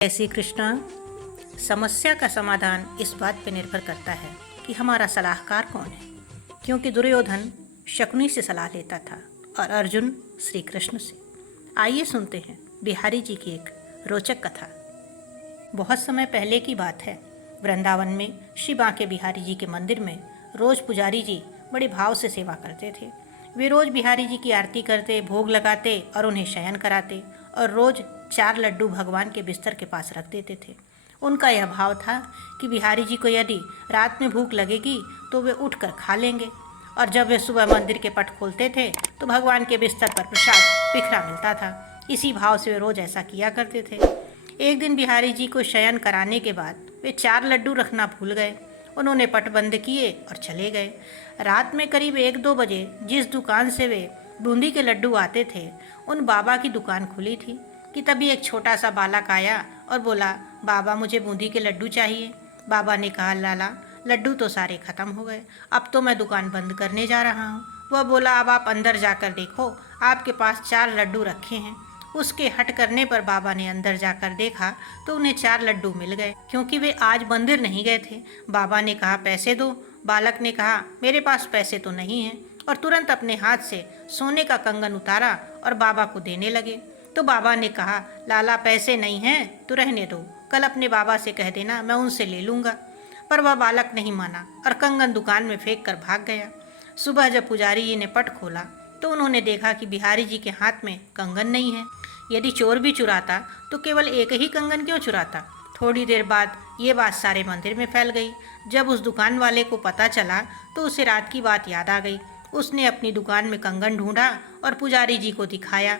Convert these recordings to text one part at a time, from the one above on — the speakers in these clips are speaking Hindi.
ऐसी कृष्णा, समस्या का समाधान इस बात पर निर्भर करता है कि हमारा सलाहकार कौन है। क्योंकि दुर्योधन शकुनी से सलाह लेता था और अर्जुन श्री कृष्ण से। आइए सुनते हैं बिहारी जी की एक रोचक कथा। बहुत समय पहले की बात है। वृंदावन में श्री बांके बिहारी जी के मंदिर में रोज पुजारी जी बड़े भाव से सेवा करते थे। वे रोज बिहारी जी की आरती करते, भोग लगाते और उन्हें शयन कराते और रोज 4 लड्डू भगवान के बिस्तर के पास रख देते थे। उनका यह भाव था कि बिहारी जी को यदि रात में भूख लगेगी तो वे उठकर खा लेंगे, और जब वे सुबह मंदिर के पट खोलते थे तो भगवान के बिस्तर पर प्रसाद बिखरा मिलता था। इसी भाव से वे रोज ऐसा किया करते थे। एक दिन बिहारी जी को शयन कराने के बाद वे 4 लड्डू रखना भूल गए। उन्होंने पट बंद किए और चले गए। रात में करीब 1-2 बजे जिस दुकान से वे बूंदी के लड्डू आते थे, उन बाबा की दुकान खुली थी कि तभी एक छोटा सा बालक आया और बोला, बाबा मुझे बूंदी के लड्डू चाहिए। बाबा ने कहा, लाला लड्डू तो सारे ख़त्म हो गए, अब तो मैं दुकान बंद करने जा रहा हूँ। वह बोला, अब आप अंदर जाकर देखो, आपके पास 4 लड्डू रखे हैं। उसके हट करने पर बाबा ने अंदर जाकर देखा तो उन्हें 4 लड्डू मिल गए, क्योंकि वे आज मंदिर नहीं गए थे। बाबा ने कहा, पैसे दो। बालक ने कहा, मेरे पास पैसे तो नहीं हैं, और तुरंत अपने हाथ से सोने का कंगन उतारा और बाबा को देने लगे। तो बाबा ने कहा, लाला पैसे नहीं हैं तो रहने दो, कल अपने बाबा से कह देना, मैं उनसे ले लूँगा। पर वह बालक नहीं माना और कंगन दुकान में फेंक कर भाग गया। सुबह जब पुजारी जी ने पट खोला तो उन्होंने देखा कि बिहारी जी के हाथ में कंगन नहीं है। यदि चोर भी चुराता तो केवल एक ही कंगन क्यों चुराता। थोड़ी देर बाद ये बात सारे मंदिर में फैल गई। जब उस दुकान वाले को पता चला तो उसे रात की बात याद आ गई। उसने अपनी दुकान में कंगन ढूंढा और पुजारी जी को दिखाया।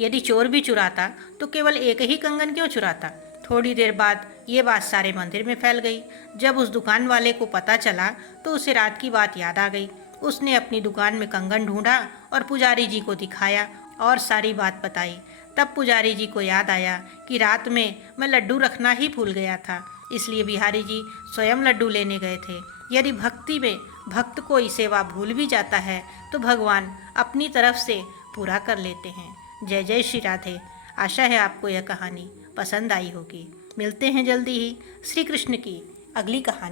यदि चोर भी चुराता तो केवल एक ही कंगन क्यों चुराता। थोड़ी देर बाद ये बात सारे मंदिर में फैल गई। जब उस दुकान वाले को पता चला तो उसे रात की बात याद आ गई। उसने अपनी दुकान में कंगन ढूंढा और पुजारी जी को दिखाया और सारी बात बताई। तब पुजारी जी को याद आया कि रात में मैं लड्डू रखना ही भूल गया था, इसलिए बिहारी जी स्वयं लड्डू लेने गए थे। यदि भक्ति में भक्त कोई सेवा भूल भी जाता है तो भगवान अपनी तरफ से पूरा कर लेते हैं। जय जय श्री राधे। आशा है आपको यह कहानी पसंद आई होगी। मिलते हैं जल्दी ही श्री कृष्ण की अगली कहानी।